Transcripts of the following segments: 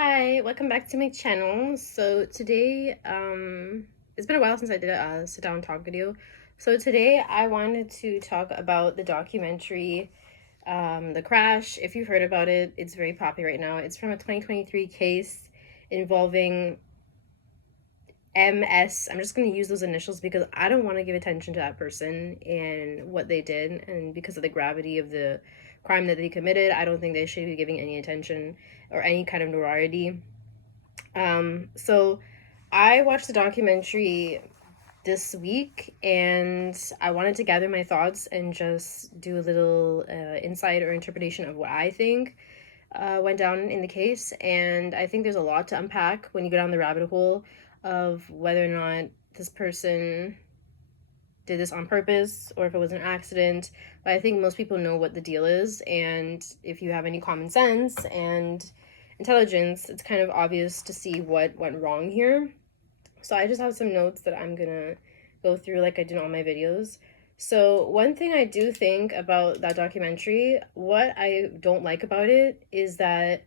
Hi, welcome back to my channel. So today, it's been a while since I did a sit down talk video. So today I wanted to talk about the documentary, The Crash. If you've heard about it, it's very popular right now. It's from a 2023 case involving MS. I'm just going to use those initials because I don't want to give attention to that person and what they did, and because of the gravity of the crime that they committed, I don't think they should be giving any attention or any kind of notoriety. So I watched the documentary this week and I wanted to gather my thoughts and just do a little insight or interpretation of what I think went down in the case. And I think there's a lot to unpack when you go down the rabbit hole of whether or not this person did this on purpose or if it was an accident. But I think most people know what the deal is. And if you have any common sense and intelligence, it's kind of obvious to see what went wrong here. So I just have some notes that I'm gonna go through like I do in all my videos. So one thing I do think about that documentary, what I don't like about it is that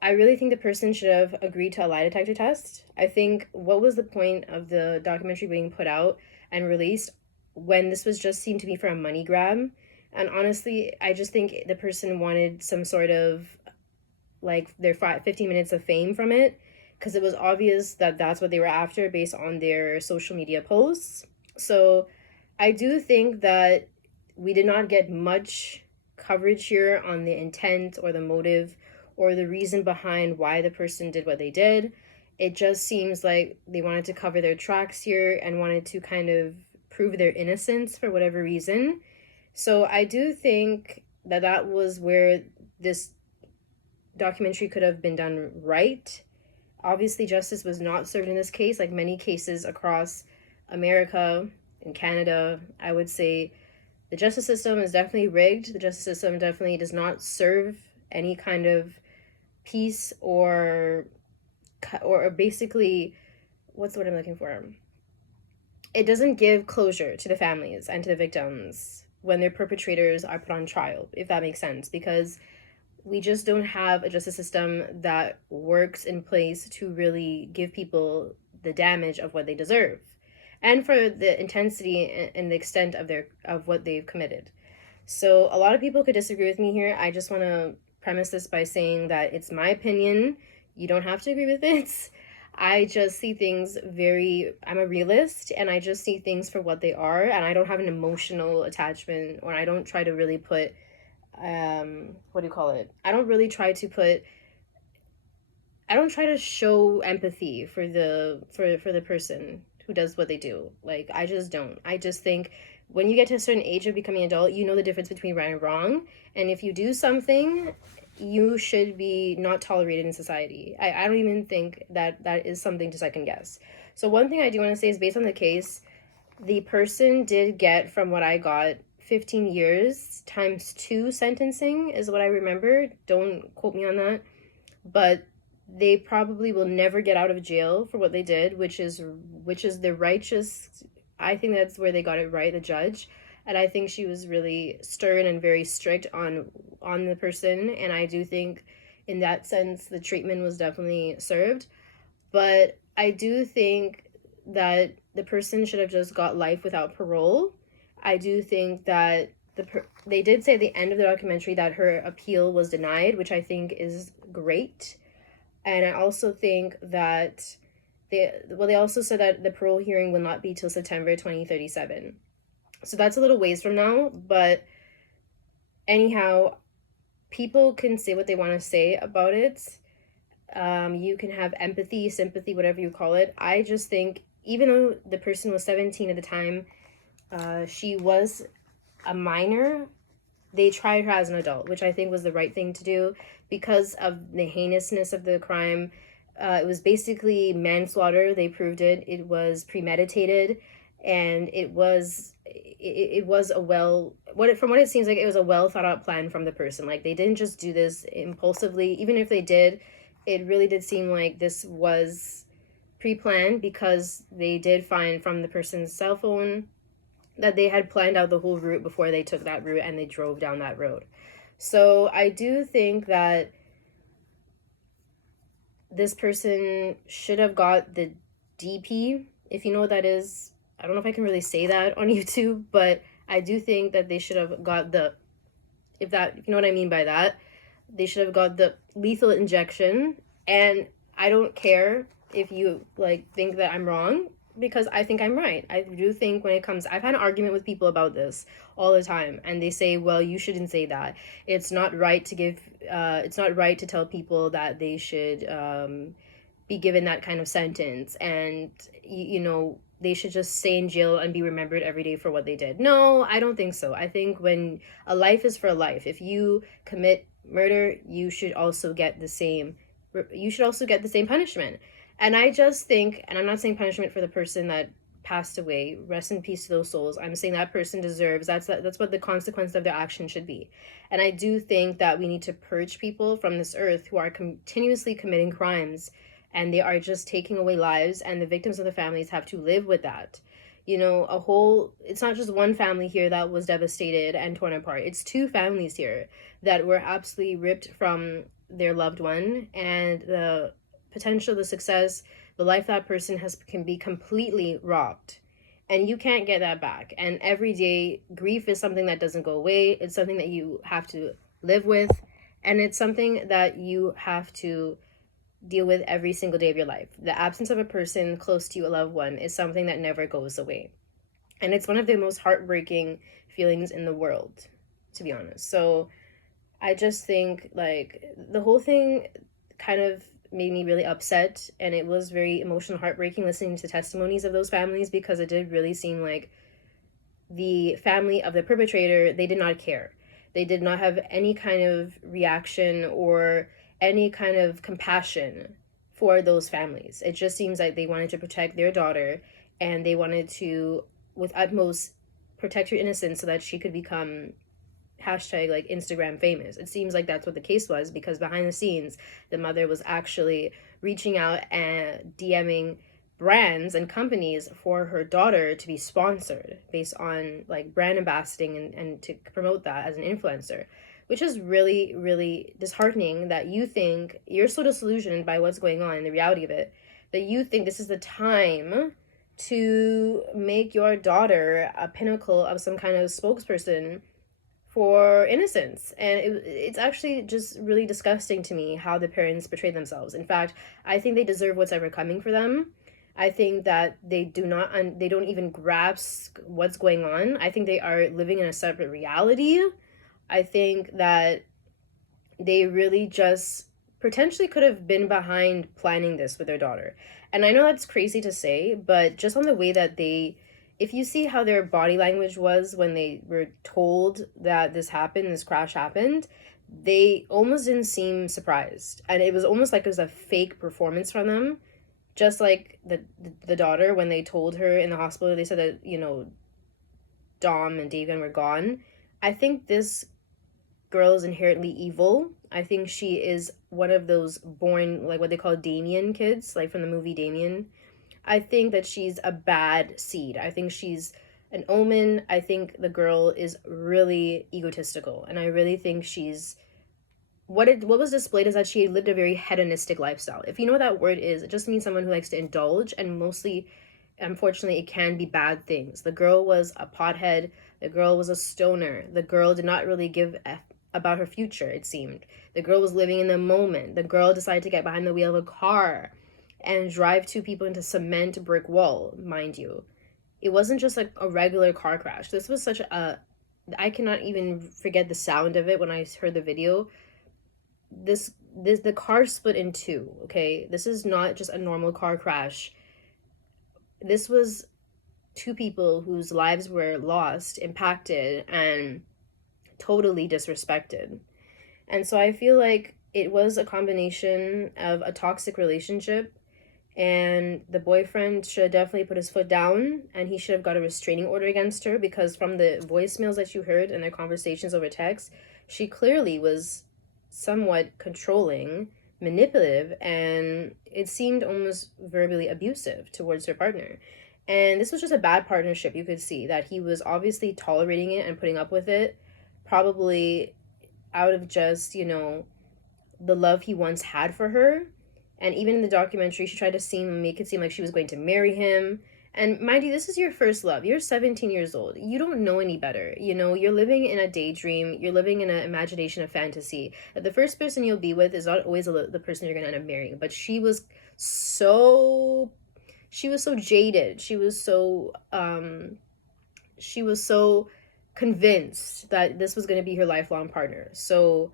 I really think the person should have agreed to a lie detector test. I think what was the point of the documentary being put out and released when this was just seemed to be for a money grab? And honestly, I just think the person wanted some sort of like their 15 minutes of fame from it because it was obvious that that's what they were after based on their social media posts. So I do think that we did not get much coverage here on the intent or the motive or the reason behind why the person did what they did. It just seems like they wanted to cover their tracks here and wanted to kind of prove their innocence for whatever reason. So I do think that that was where this documentary could have been done right. Obviously, justice was not served in this case, like many cases across America and Canada. I would say the justice system is definitely rigged. The justice system definitely does not serve any kind of peace or basically, what's the word I'm looking for? It doesn't give closure to the families and to the victims when their perpetrators are put on trial, if that makes sense, because we just don't have a justice system that works in place to really give people the damage of what they deserve and for the intensity and the extent of what they've committed. So a lot of people could disagree with me here. I just want to premise this by saying that it's my opinion. You don't have to agree with it. I just see things I'm a realist and I just see things for what they are, and I don't have an emotional attachment, or I don't try to really put what do you call it? I don't try to show empathy for the person who does what they do. Like, I just don't. I just think when you get to a certain age of becoming an adult, you know the difference between right and wrong. And if you do something, you should be not tolerated in society. I don't even think that that is something to second guess. So one thing I do want to say is, based on the case, the person did get, from what I got, 15 years times 2 sentencing is what I remember. Don't quote me on that. But they probably will never get out of jail for what they did, which is the righteous. I think that's where they got it right, the judge. And I think she was really stern and very strict on the person, and I do think in that sense the treatment was definitely served. But I do think that the person should have just got life without parole. I do think that they did say at the end of the documentary that her appeal was denied, which I think is great. And I also think that they also said that the parole hearing will not be till September 2037. So that's a little ways from now, but anyhow, people can say what they want to say about it. You can have empathy, sympathy, whatever you call it. I just think, even though the person was 17 at the time, she was a minor. They tried her as an adult, which I think was the right thing to do because of the heinousness of the crime. It was basically manslaughter. They proved it. It was premeditated, and it was a from what it seems like, it was a well thought out plan from the person. Like, they didn't just do this impulsively. Even if they did, it really did seem like this was pre-planned, because they did find from the person's cell phone that they had planned out the whole route before they took that route and they drove down that road. So I do think that this person should have got the DP, if you know what that is. I don't know if I can really say that on YouTube, but I do think that they should have got the, if you know what I mean by that, they should have got the lethal injection. And I don't care if you like think that I'm wrong, because I think I'm right. I do think when it comes, I've had an argument with people about this all the time, and they say, well, you shouldn't say that. It's not right to give, it's not right to tell people that they should be given that kind of sentence, and you know, they should just stay in jail and be remembered every day for what they did. No, I don't think so. I think when a life is for life, if you commit murder, you should also get the same, you should also get the same punishment. And I just think, and I'm not saying punishment for the person that passed away, rest in peace to those souls. I'm saying that person deserves, that's what the consequence of their action should be. And I do think that we need to purge people from this earth who are continuously committing crimes, and they are just taking away lives, and the victims of the families have to live with that. You know, a whole, it's not just one family here that was devastated and torn apart. It's two families here that were absolutely ripped from their loved one, and the potential, the success, the life that person has can be completely robbed. And you can't get that back. And every day, grief is something that doesn't go away. It's something that you have to live with. And it's something that you have to deal with every single day of your life. The absence of a person close to you, a loved one, is something that never goes away. And it's one of the most heartbreaking feelings in the world, to be honest. So I just think like the whole thing kind of made me really upset, and it was very emotional, heartbreaking listening to testimonies of those families, because it did really seem like the family of the perpetrator, they did not care. They did not have any kind of reaction or any kind of compassion for those families. It just seems like they wanted to protect their daughter, and they wanted to, with utmost, protect her innocence so that she could become hashtag like Instagram famous. It seems like that's what the case was, because behind the scenes, the mother was actually reaching out and DMing brands and companies for her daughter to be sponsored based on like brand ambassading, and to promote that as an influencer, which is really, really disheartening that you think you're so disillusioned by what's going on and the reality of it, that you think this is the time to make your daughter a pinnacle of some kind of spokesperson for innocence. And it's actually just really disgusting to me how the parents portray themselves. In fact, I think they deserve what's ever coming for them. I think that they do not, they don't even grasp what's going on. I think they are living in a separate reality. I think that they really just potentially could have been behind planning this with their daughter. And I know that's crazy to say, but just on the way that they, if you see how their body language was when they were told that this happened, this crash happened, they almost didn't seem surprised. And it was almost like it was a fake performance from them. Just like the daughter, when they told her in the hospital, they said that, you know, Dom and Davian were gone. I think this girl is inherently evil. I think she is one of those born, like what they call Damien kids, like from the movie Damien. I think that she's a bad seed. I think she's an omen. I think the girl is really egotistical, and I really think she's, what was displayed is that she lived a very hedonistic lifestyle. If you know what that word is, it just means someone who likes to indulge, and mostly, unfortunately, it can be bad things. The girl was a pothead. The girl was a stoner. The girl did not really give about her future, it seemed. The girl was living in the moment. The girl decided to get behind the wheel of a car and drive two people into cement brick wall, mind you. It wasn't just like a regular car crash. This was such a, I cannot even forget the sound of it when I heard the video. The car split in two, okay? This is not just a normal car crash. This was two people whose lives were lost, impacted, and totally disrespected. And so I feel like it was a combination of a toxic relationship, and the boyfriend should definitely put his foot down, and he should have got a restraining order against her, because from the voicemails that you heard and their conversations over text, she clearly was somewhat controlling, manipulative, and it seemed almost verbally abusive towards her partner. And this was just a bad partnership. You could see that he was obviously tolerating it and putting up with it, probably out of just, you know, the love he once had for her. And even in the documentary, she tried to make it seem like she was going to marry him. And mind you, this is your first love. You're 17 years old. You don't know any better. You know, you're living in a daydream. You're living in an imagination of fantasy. That the first person you'll be with is not always the person you're going to end up marrying. But so, she was so jaded. She was so convinced that this was going to be her lifelong partner. So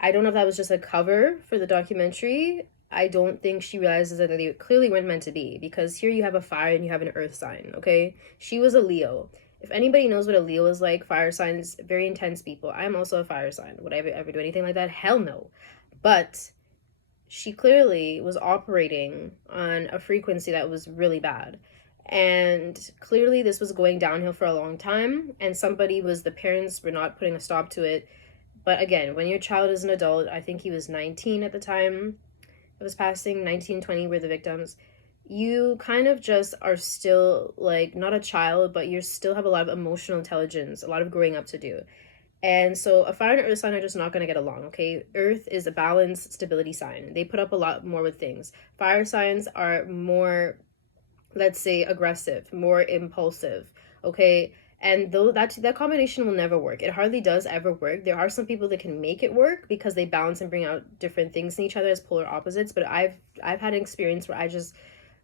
I don't know if that was just a cover for the documentary. I don't think she realizes that they clearly weren't meant to be, because here you have a fire and you have an earth sign, okay? She was a Leo. If anybody knows what a Leo is like, fire signs, very intense people. I'm also a fire sign. Would I ever do anything like that? Hell no. But she clearly was operating on a frequency that was really bad. And clearly this was going downhill for a long time, and the parents were not putting a stop to it. But again, when your child is an adult, I think he was 19 at the time, it was passing, 19, 20 were the victims. You kind of just are still like not a child, but you still have a lot of emotional intelligence, a lot of growing up to do. And so a fire and earth sign are just not going to get along, okay? Earth is a balanced stability sign. They put up a lot more with things. Fire signs are more, let's say, aggressive, more impulsive, okay? And though that combination will never work. It hardly does ever work. There are some people that can make it work because they balance and bring out different things in each other as polar opposites, but I've had an experience where I just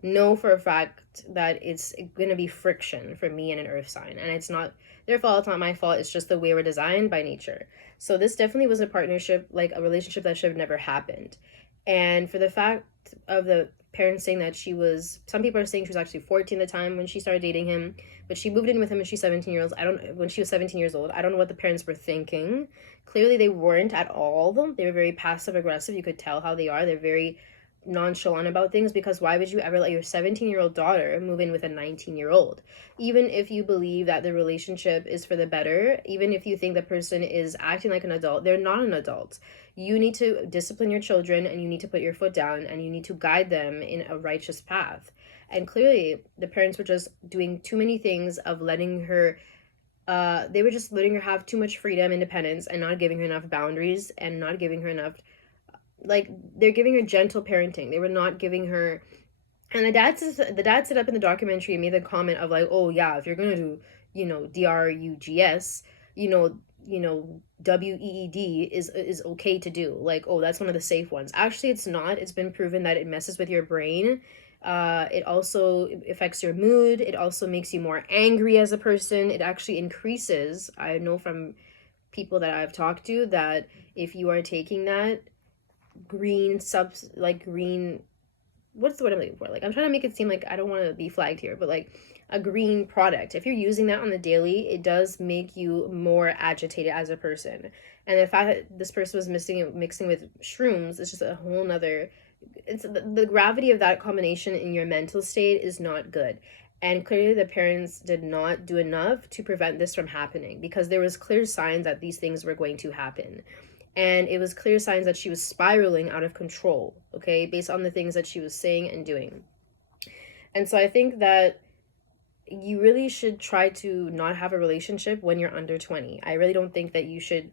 know for a fact that it's going to be friction for me and an earth sign, and it's not their fault, it's not my fault, it's just the way we're designed by nature. So this definitely was a partnership, like a relationship that should have never happened. And for the fact of the parents saying that some people are saying she was actually 14 at the time when she started dating him, but she moved in with him when she was 17 years old. I don't know what the parents were thinking. Clearly they weren't at all. They were very passive aggressive. You could tell how they are. They're very nonchalant about things, because why would you ever let your 17-year-old daughter move in with a 19-year-old? Even if you believe that the relationship is for the better, even if you think the person is acting like an adult, they're not an adult. You need to discipline your children, and you need to put your foot down, and you need to guide them in a righteous path. And clearly the parents were just doing too many things of letting her they were just letting her have too much freedom, independence, and not giving her enough boundaries, and not giving her enough, like, they're giving her gentle parenting. They were not giving her. And the dad set up in the documentary and made the comment of like, oh yeah, if you're gonna do, drugs, WEED is okay to do. Like, oh, that's one of the safe ones. Actually, it's not. It's been proven that it messes with your brain. It also affects your mood. It also makes you more angry as a person. It actually increases. I know from people that I've talked to that if you are taking that green, what's the word I'm looking for? Like, I'm trying to make it seem like I don't want to be flagged here, but like a green product, if you're using that on the daily, it does make you more agitated as a person. And the fact that this person was mixing with shrooms is just a whole nother. It's the gravity of that combination in your mental state is not good. And clearly the parents did not do enough to prevent this from happening, because there was clear signs that these things were going to happen. And it was clear signs that she was spiraling out of control, okay, based on the things that she was saying and doing. And so I think that you really should try to not have a relationship when you're under 20. I really don't think that you should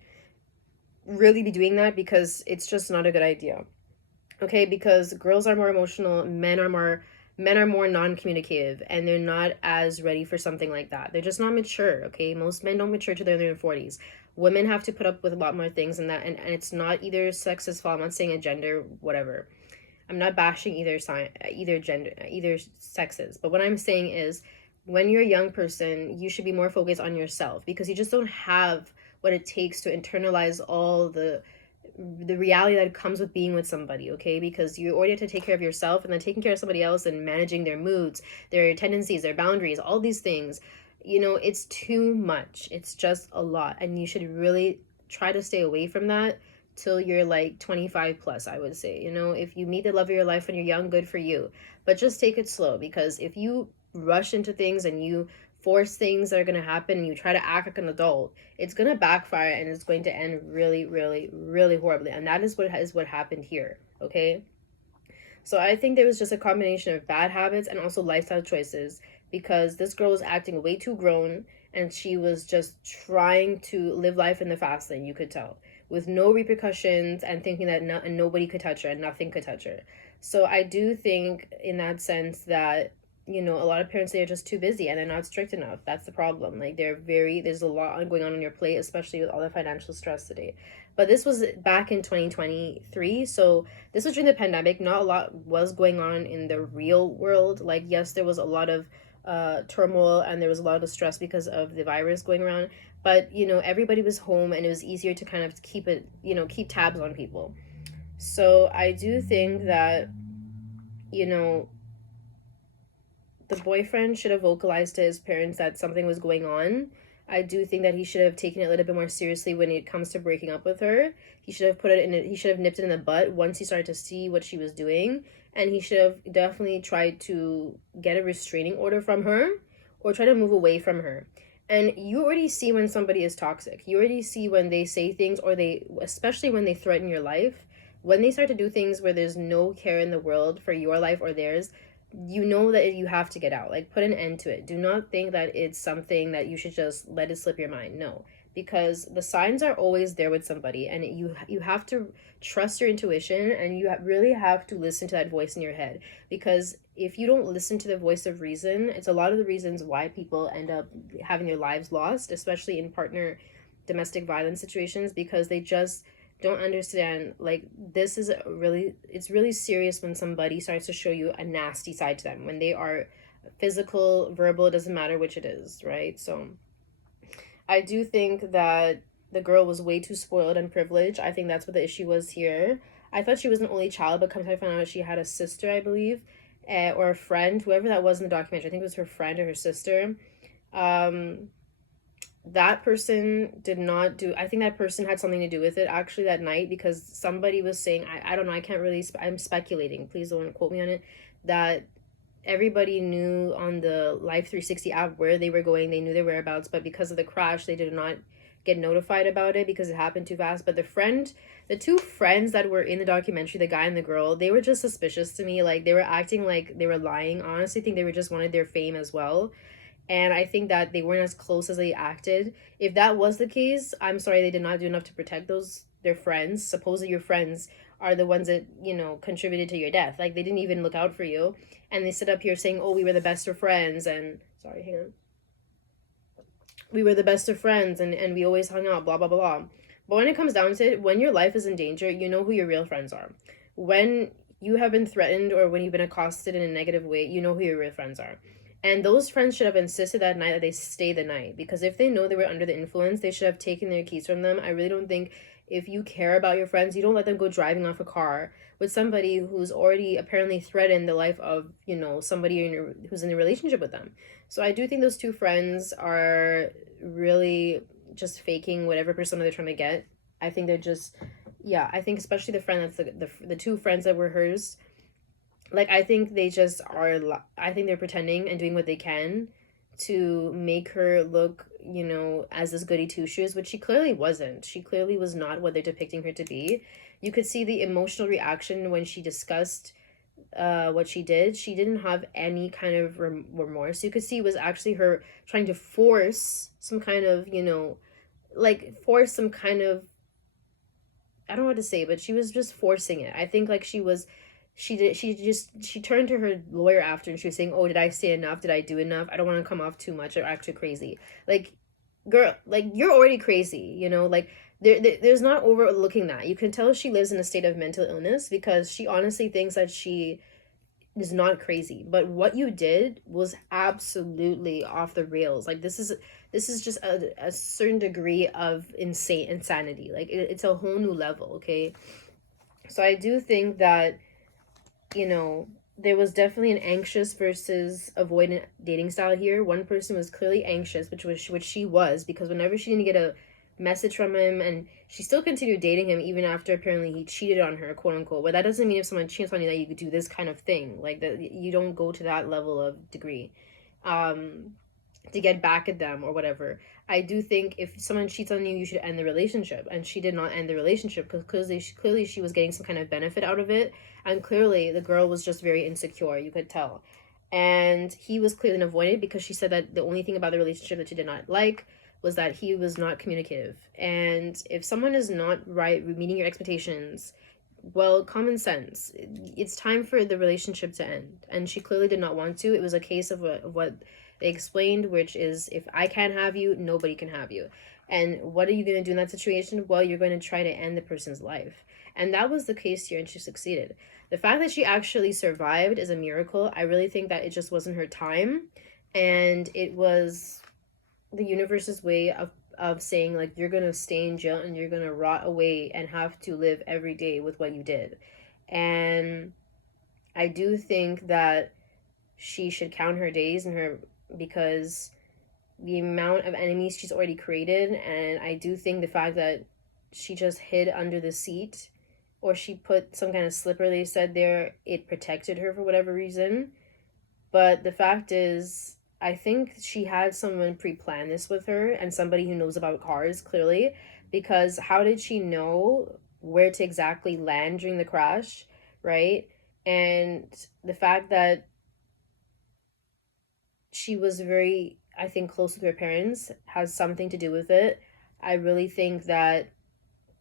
really be doing that, because it's just not a good idea. Okay, because girls are more emotional, men are more non-communicative, and they're not as ready for something like that. They're just not mature, okay? Most men don't mature till they're in their 40s. Women have to put up with a lot more things than that, and it's not either sex's fault. I'm not saying a gender, whatever. I'm not bashing either gender, either sexes. But what I'm saying is, when you're a young person, you should be more focused on yourself, because you just don't have what it takes to internalize all the reality that comes with being with somebody, okay? Because you already have to take care of yourself, and then taking care of somebody else and managing their moods, their tendencies, their boundaries, all these things, it's too much. It's just a lot, and you should really try to stay away from that till you're like 25 plus, I would say. If you meet the love of your life when you're young, good for you, but just take it slow, because if you rush into things and you force things that are going to happen and you try to act like an adult, it's going to backfire, and it's going to end really, really, really horribly. And that is what happened here, okay? So I think there was just a combination of bad habits and also lifestyle choices, because this girl was acting way too grown, and she was just trying to live life in the fast lane, you could tell, with no repercussions and thinking that nobody could touch her and nothing could touch her. So I do think in that sense that, you know, a lot of parents, they're just too busy and they're not strict enough. That's the problem. Like, there's a lot going on your plate, especially with all the financial stress today. But this was back in 2023, so this was during the pandemic. Not a lot was going on in the real world. Like, yes, there was a lot of turmoil and there was a lot of stress because of the virus going around, but you know, everybody was home and it was easier to kind of keep it, you know, keep tabs on people. So I do think that, you know, the boyfriend should have vocalized to his parents that something was going on. I do think that he should have taken it a little bit more seriously when it comes to breaking up with her. He should have put it in it. He should have nipped it in the butt once he started to see what she was doing, and he should have definitely tried to get a restraining order from her, or try to move away from her. And you already see when somebody is toxic. You already see when they say things, or they, especially when they threaten your life, when they start to do things where there's no care in the world for your life or theirs, you know that you have to get out. Like, put an end to it. Do not think that it's something that you should just let it slip your mind. No, because the signs are always there with somebody, and you have to trust your intuition, and you really have to listen to that voice in your head. Because if you don't listen to the voice of reason, it's a lot of the reasons why people end up having their lives lost, especially in partner domestic violence situations, because they just don't understand. Like, this is really, it's really serious when somebody starts to show you a nasty side to them, when they are physical, verbal, it doesn't matter which it is, right? So I do think that the girl was way too spoiled and privileged. I think that's what the issue was here. I thought she was an only child, but come to find out she had a sister, I believe, or a friend, whoever that was in the documentary. I think it was her friend or her sister. um that person did not do, I think that person had something to do with it actually that night, because somebody was saying, I don't know, I can't really I'm speculating, please don't quote me on it, that everybody knew on the Life 360 app where they were going, they knew their whereabouts, but because of the crash they did not get notified about it because it happened too fast. But the two friends that were in the documentary, the guy and the girl, they were just suspicious to me. Like, they were acting like they were lying. I honestly think they were just wanted their fame as well, and I think that they weren't as close as they acted. If that was the case, I'm sorry, they did not do enough to protect those their friends. Supposedly your friends are the ones that, you know, contributed to your death. Like, they didn't even look out for you, and they sit up here saying, "Oh, we were the best of friends," and sorry, hang on, "we were the best of friends, and we always hung out, blah blah blah." But when it comes down to it, when your life is in danger, you know who your real friends are. When you have been threatened or when you've been accosted in a negative way, you know who your real friends are. And those friends should have insisted that night that they stay the night, because if they know they were under the influence, they should have taken their keys from them. I really don't think, if you care about your friends, you don't let them go driving off a car with somebody who's already apparently threatened the life of, you know, somebody who's in a relationship with them. So I do think those two friends are really just faking whatever persona they're trying to get. I think they're just, yeah, I think especially the friend that's the two friends that were hers, like, I think they just are, I think they're pretending and doing what they can to make her look, you know, as this goody two shoes, which she clearly wasn't. She clearly was not what they're depicting her to be. You could see the emotional reaction when she discussed what she did. She didn't have any kind of remorse. You could see it was actually her trying to force some kind of, you know, like, force some kind of, I don't know what to say, but she was just forcing it. I think, like, she turned to her lawyer after, and she was saying, "Oh, did I say enough? Did I do enough? I don't want to come off too much or act too crazy." Like, girl, like, you're already crazy, you know? Like, there's not overlooking that. You can tell she lives in a state of mental illness, because she honestly thinks that she is not crazy, but what you did was absolutely off the rails. Like, this is just a certain degree of insanity. Like, it's a whole new level. Okay, so I do think that, you know, there was definitely an anxious versus avoidant dating style here. One person was clearly anxious, which she was, because whenever she didn't get a message from him, and she still continued dating him even after apparently he cheated on her, quote unquote. But that doesn't mean if someone cheats on you that you could do this kind of thing. Like, that you don't go to that level of degree to get back at them or whatever. I do think if someone cheats on you, you should end the relationship, and she did not end the relationship because clearly she was getting some kind of benefit out of it, and clearly the girl was just very insecure. You could tell, and he was clearly avoided because she said that the only thing about the relationship that she did not like was that he was not communicative. And if someone is not right meeting your expectations, well, common sense, it's time for the relationship to end. And she clearly did not want to. It was a case of what they explained, which is, if I can't have you, nobody can have you. And what are you going to do in that situation? Well, you're going to try to end the person's life. And that was the case here, and she succeeded. The fact that she actually survived is a miracle. I really think that it just wasn't her time, and it was the universe's way of saying, like, you're gonna stay in jail and you're gonna rot away and have to live every day with what you did. And I do think that she should count her days and her, because the amount of enemies she's already created. And I do think the fact that she just hid under the seat, or she put some kind of slipper, they said there, it protected her for whatever reason. But the fact is, I think she had someone pre-plan this with her, and somebody who knows about cars, clearly, because how did she know where to exactly land during the crash, right? And the fact that she was very, I think, close with her parents has something to do with it. I really think that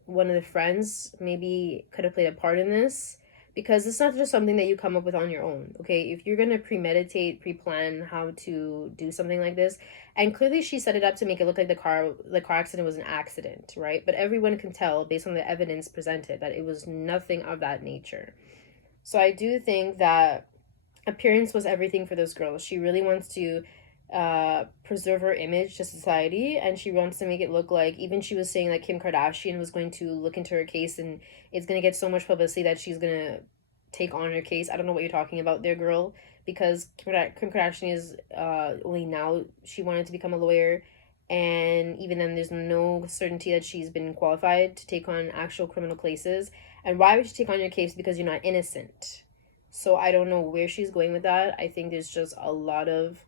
one of the friends maybe could have played a part in this, because it's not just something that you come up with on your own. Okay, if you're gonna premeditate, pre-plan how to do something like this, and clearly she set it up to make it look like the car accident was an accident, right? But everyone can tell based on the evidence presented that it was nothing of that nature. So I do think that appearance was everything for this girl. She really wants to preserve her image to society, and she wants to make it look like, even she was saying that Kim Kardashian was going to look into her case and it's going to get so much publicity that she's going to take on her case. I don't know what you're talking about there, girl, because Kim Kardashian is only now she wanted to become a lawyer, and even then there's no certainty that she's been qualified to take on actual criminal cases. And why would you take on your case because you're not innocent? So I don't know where she's going with that. I think there's just a lot of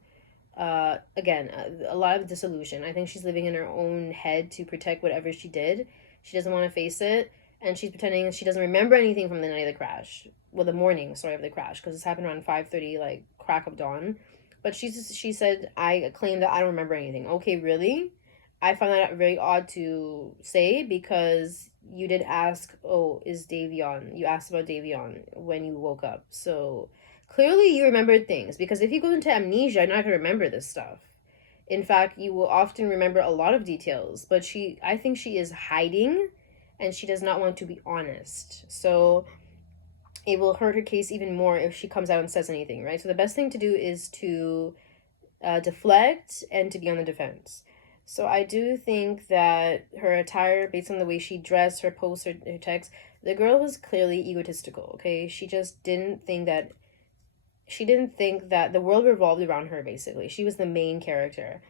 again, a lot of disillusion. I think she's living in her own head to protect whatever she did. She doesn't want to face it, and she's pretending she doesn't remember anything from the night of the crash. Well, the morning, sorry, of the crash, because this happened around 5:30, like crack of dawn. But she said, I claim that I don't remember anything. Okay, really? I find that very odd to say, because you did ask, oh, is Davion? You asked about Davion when you woke up, so clearly you remembered things, because if you go into amnesia, you're not going to remember this stuff. In fact, you will often remember a lot of details, but I think she is hiding, and she does not want to be honest. So it will hurt her case even more if she comes out and says anything, right? So the best thing to do is to deflect and to be on the defense. So I do think that her attire, based on the way she dressed, her posts, her text, the girl was clearly egotistical, okay? She just didn't think that the world revolved around her, basically. She was the main character.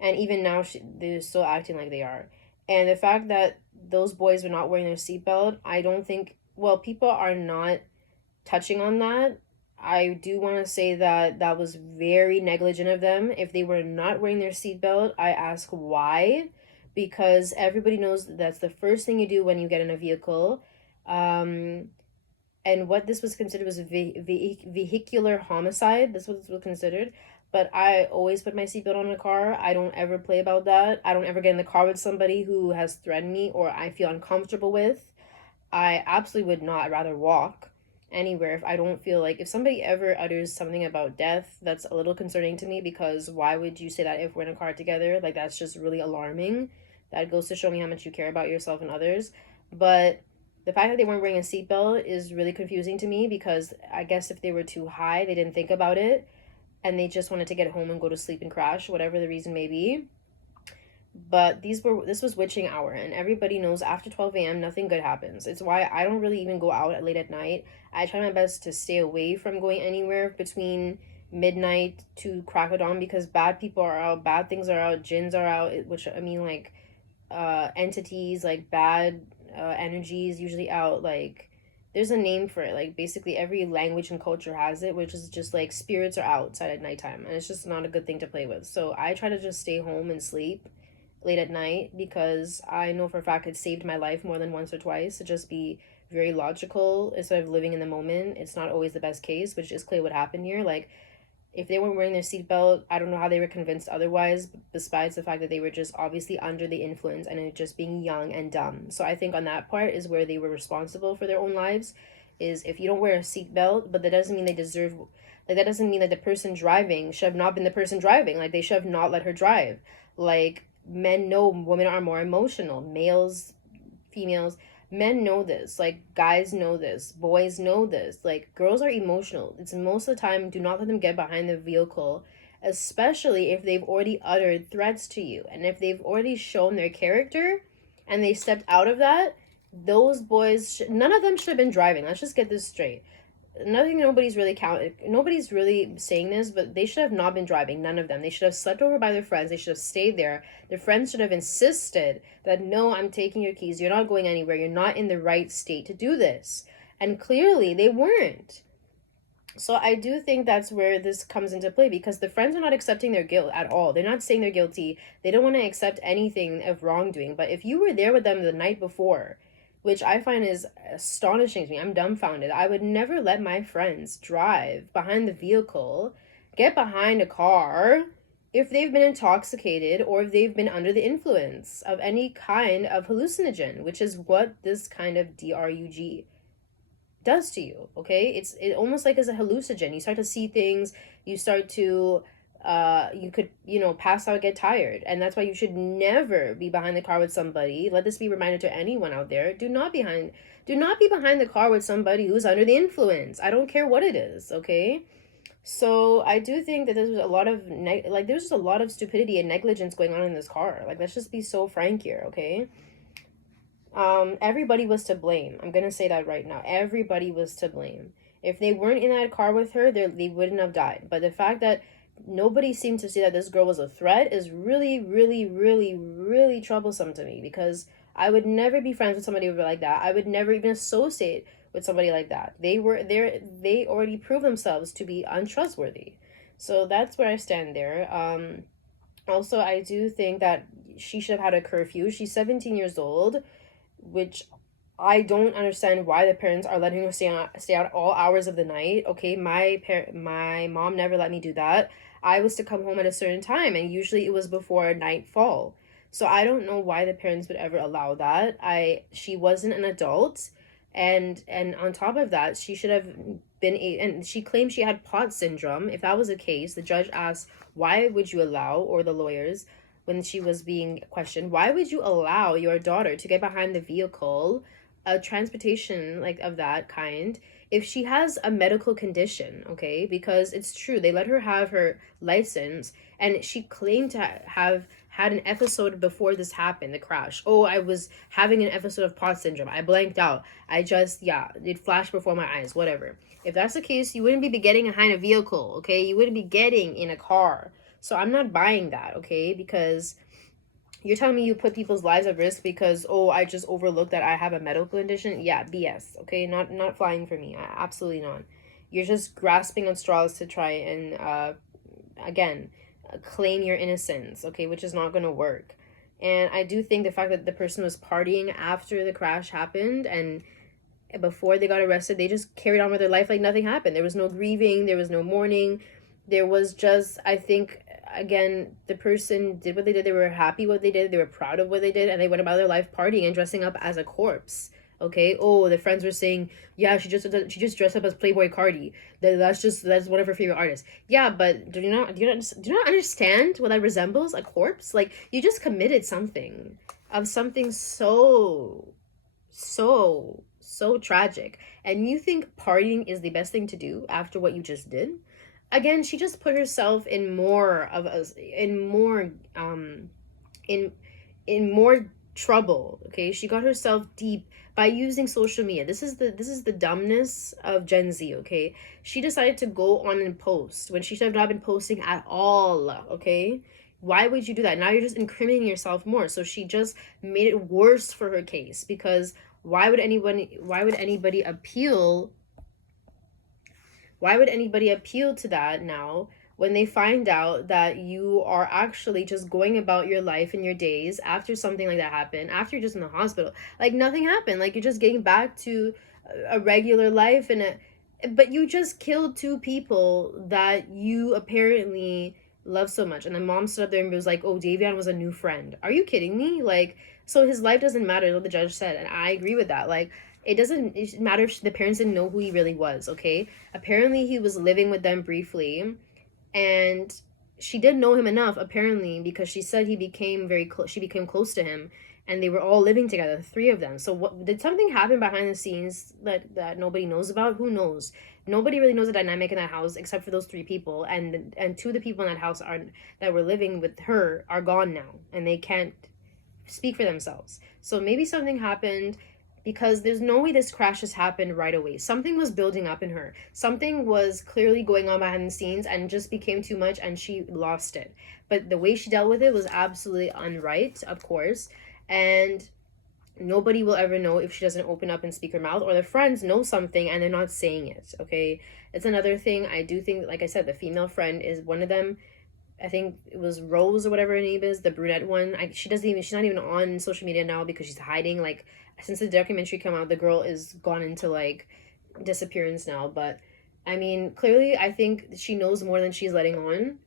And even now, they're still acting like they are. And the fact that those boys were not wearing their seatbelt, I don't think, well, people are not touching on that. I do want to say that that was very negligent of them. If they were not wearing their seatbelt, I ask why. Because everybody knows that's the first thing you do when you get in a vehicle. And what this was considered was vehicular homicide. This was considered. But I always put my seatbelt on a car. I don't ever play about that. I don't ever get in the car with somebody who has threatened me or I feel uncomfortable with. I absolutely would not. I'd rather walk anywhere if I don't feel like, if somebody ever utters something about death, that's a little concerning to me, because why would you say that if we're in a car together? Like, that's just really alarming. That goes to show me how much you care about yourself and others. But the fact that they weren't wearing a seatbelt is really confusing to me, because I guess if they were too high, they didn't think about it, and they just wanted to get home and go to sleep and crash, whatever the reason may be. But this was witching hour, and everybody knows after 12 a.m. nothing good happens. It's why I don't really even go out late at night. I try my best to stay away from going anywhere between midnight to crack of dawn, because bad people are out, bad things are out, jinns are out, which I mean, like, entities, like bad energies usually out. Like, there's a name for it. Like, basically every language and culture has it, which is just like spirits are outside at nighttime, and it's just not a good thing to play with. So I try to just stay home and sleep late at night, because I know for a fact it saved my life more than once or twice to just be very logical instead of living in the moment. It's not always the best case, which is clear what happened here. Like, If they weren't wearing their seatbelt, I don't know how they were convinced otherwise, besides the fact that they were just obviously under the influence and it just being young and dumb. So I think on that part is where they were responsible for their own lives. Is if you don't wear a seatbelt, but that doesn't mean they deserve, like that doesn't mean that the person driving should have not been the person driving. Like they should have not let her drive. Like men know women are more emotional. Males, females, men know this, like guys know this, boys know this, like girls are emotional. It's most of the time, do not let them get behind the vehicle, especially if they've already uttered threats to you and if they've already shown their character and they stepped out of that. Those boys none of them should have been driving. Let's just get this straight. Nothing, nobody's really saying this, but they should have not been driving. None of them. They should have slept over by their friends. They should have stayed there. Their friends should have insisted that, no, I'm taking your keys, you're not going anywhere, you're not in the right state to do this. And clearly they weren't. So I do think that's where this comes into play, because the friends are not accepting their guilt at all. They're not saying they're guilty. They don't want to accept anything of wrongdoing. But if you were there with them the night before, which I find is astonishing to me, I'm dumbfounded. I would never let my friends drive behind the vehicle, get behind a car, if they've been intoxicated or if they've been under the influence of any kind of hallucinogen, which is what this kind of DRUG does to you. Okay, it almost like as a hallucinogen. You start to see things, you start to you could, pass out, get tired. And that's why you should never be behind the car with somebody. Let this be reminded to anyone out there. Do not be behind the car with somebody who's under the influence. I don't care what it is. Okay, so I do think that there's a lot of there's just a lot of stupidity and negligence going on in this car. Like, let's just be so frank here. Okay, everybody was to blame. I'm gonna say that right now. Everybody was to blame. If they weren't in that car with her, they wouldn't have died. But the fact that nobody seemed to see that this girl was a threat is really, really, really, really troublesome to me, because I would never be friends with somebody like that. I would never even associate with somebody like that. They were there. They already proved themselves to be untrustworthy. So that's where I stand there. Also, I do think that she should have had a curfew. She's 17 years old, which I don't understand why the parents are letting her stay out all hours of the night. Okay, my mom never let me do that. I was to come home at a certain time, and usually it was before nightfall. So I don't know why the parents would ever allow that. She wasn't an adult, and on top of that, she should have and she claimed she had pot syndrome. If that was the case, the judge asked, why would you allow, or the lawyers, when she was being questioned, why would you allow your daughter to get behind the vehicle, a transportation like of that kind, if she has a medical condition? Okay, because it's true, they let her have her license, and she claimed to have had an episode before this happened, the crash. Oh, I was having an episode of pot syndrome, I blanked out, I just, it flashed before my eyes, whatever. If that's the case, you wouldn't be getting behind a vehicle. Okay, you wouldn't be getting in a car. So I'm not buying that. Okay, because you're telling me you put people's lives at risk because, oh, I just overlooked that I have a medical condition. Yeah, BS. Okay, not flying for me. Absolutely not. You're just grasping on straws to try and again claim your innocence. Okay, which is not going to work. And I do think the fact that the person was partying after the crash happened and before they got arrested, they just carried on with their life like nothing happened. There was no grieving, there was no mourning. There was just, I think, again, the person did what they did. They were happy what they did. They were proud of what they did. And they went about their life partying and dressing up as a corpse. Okay. Oh, the friends were saying, yeah, she just dressed up as Playboy Cardi. That's one of her favorite artists. Yeah, but do you not understand what that resembles? A corpse? Like, you just committed something so tragic, and you think partying is the best thing to do after what you just did? Again, she just put herself in more of a in more trouble. Okay, she got herself deep by using social media. This is the dumbness of Gen Z. Okay, she decided to go on and post when she should have not been posting at all. Okay, why would you do that? Now you're just incriminating yourself more. So she just made it worse for her case, because why would anybody appeal to that now, when they find out that you are actually just going about your life and your days after something like that happened, after you're just in the hospital, like nothing happened, like you're just getting back to a regular life, and But you just killed two people that you apparently love so much. And the mom stood up there and was like, oh, Davion was a new friend. Are you kidding me? Like, so his life doesn't matter, is what the judge said. And I agree with that. Like, it matter if the parents didn't know who he really was, okay? Apparently, he was living with them briefly. And she did know him enough, apparently, because she said he became very close. She became close to him, and they were all living together, the three of them. So what did something happen behind the scenes that nobody knows about? Who knows? Nobody really knows the dynamic in that house except for those three people, and two of the people in that house are that were living with her are gone now, and they can't speak for themselves. So maybe something happened, because there's no way this crash just happened right away. Something was building up in her. Something was clearly going on behind the scenes and just became too much, and she lost it. But the way she dealt with it was absolutely unright, of course. And nobody will ever know if she doesn't open up and speak her mouth, or the friends know something and they're not saying it, okay? It's another thing. I do think, like I said, the female friend is one of them. I think it was Rose or whatever her name is, the brunette one. She's not even on social media now because she's hiding. Like, since the documentary came out, the girl is gone into like disappearance now. But I mean, clearly, I think she knows more than she's letting on.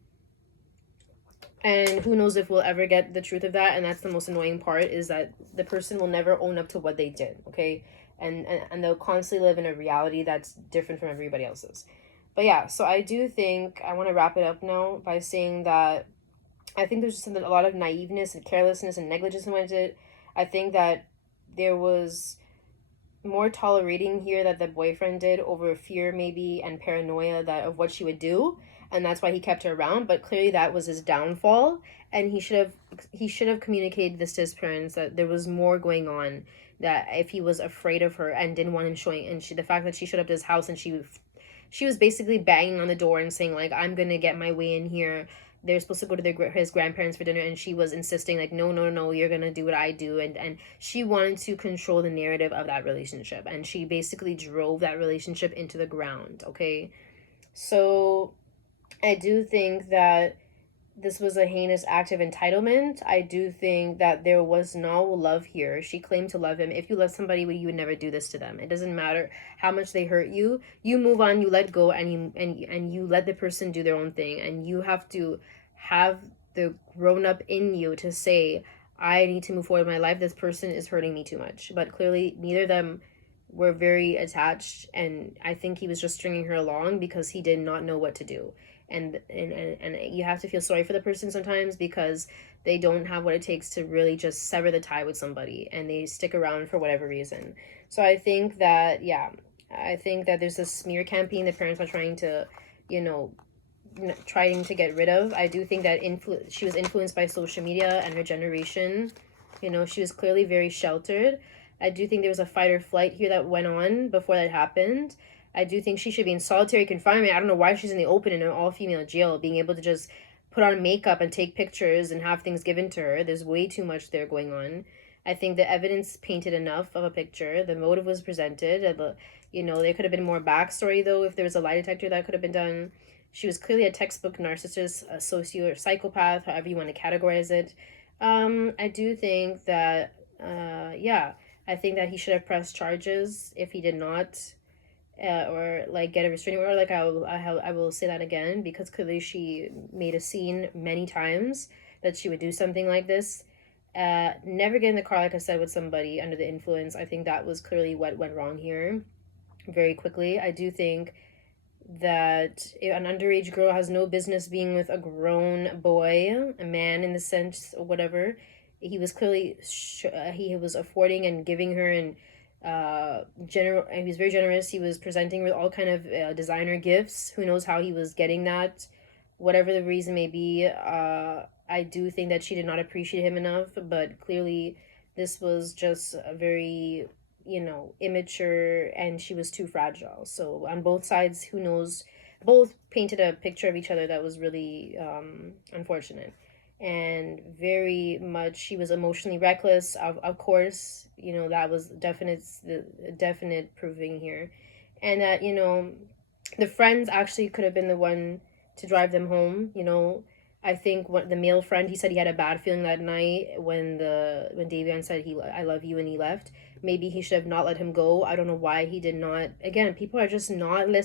And who knows if we'll ever get the truth of that. And that's the most annoying part, is that the person will never own up to what they did, okay? And they'll constantly live in a reality that's different from everybody else's. But yeah, so I do think I want to wrap it up now by saying that I think there's just a lot of naiveness and carelessness and negligence with it. I think that there was more tolerating here that the boyfriend did over fear maybe and paranoia that of what she would do, and that's why he kept her around. But clearly that was his downfall, and he should have communicated this to his parents, that there was more going on, that if he was afraid of her and didn't want him showing, and the fact that she showed up to his house and she was basically banging on the door and saying like, I'm gonna get my way in here. They're supposed to go to his grandparents for dinner, and she was insisting like, no, no, no, you're gonna do what I do. And she wanted to control the narrative of that relationship, and she basically drove that relationship into the ground, okay? So I do think that this was a heinous act of entitlement. I do think that there was no love here. She claimed to love him. If you love somebody, you would never do this to them. It doesn't matter how much they hurt you. You move on, you let go, and you let the person do their own thing. And you have to have the grown up in you to say, I need to move forward in my life. This person is hurting me too much. But clearly, neither of them were very attached, and I think he was just stringing her along because he did not know what to do. And you have to feel sorry for the person sometimes, because they don't have what it takes to really just sever the tie with somebody, and they stick around for whatever reason. So I think that, yeah, I think that there's this smear campaign the parents are trying to, you know, trying to get rid of. I do think that she was influenced by social media and her generation. She was clearly very sheltered. I do think there was a fight or flight here that went on before that happened. I do think she should be in solitary confinement. I don't know why she's in the open in an all-female jail, being able to just put on makeup and take pictures and have things given to her. There's way too much there going on. I think the evidence painted enough of a picture. The motive was presented. There could have been more backstory, though, if there was a lie detector that could have been done. She was clearly a textbook narcissist, a socio or psychopath, however you want to categorize it. I do think that, yeah, I think that he should have pressed charges if he did not, or like get a restraining order. Like I will say that again, because clearly she made a scene many times that she would do something like this. Never get in the car, like I said, with somebody under the influence. I think that was clearly what went wrong here. Very quickly, I do think that an underage girl has no business being with a grown boy, a man in the sense or whatever. He was clearly he was affording and giving her, and he was very generous. He was presenting her with all kind of designer gifts. Who knows how he was getting that? Whatever the reason may be, I do think that she did not appreciate him enough. But clearly, this was just a very immature, and she was too fragile. So on both sides, who knows? Both painted a picture of each other that was really unfortunate. And very much she was emotionally reckless, of course. That was definite proving here. And that the friends actually could have been the one to drive them home. I think what the male friend, he said he had a bad feeling that night when Davion said I love you, and he left. Maybe he should have not let him go. I don't know why he did not. Again, people are just not listening.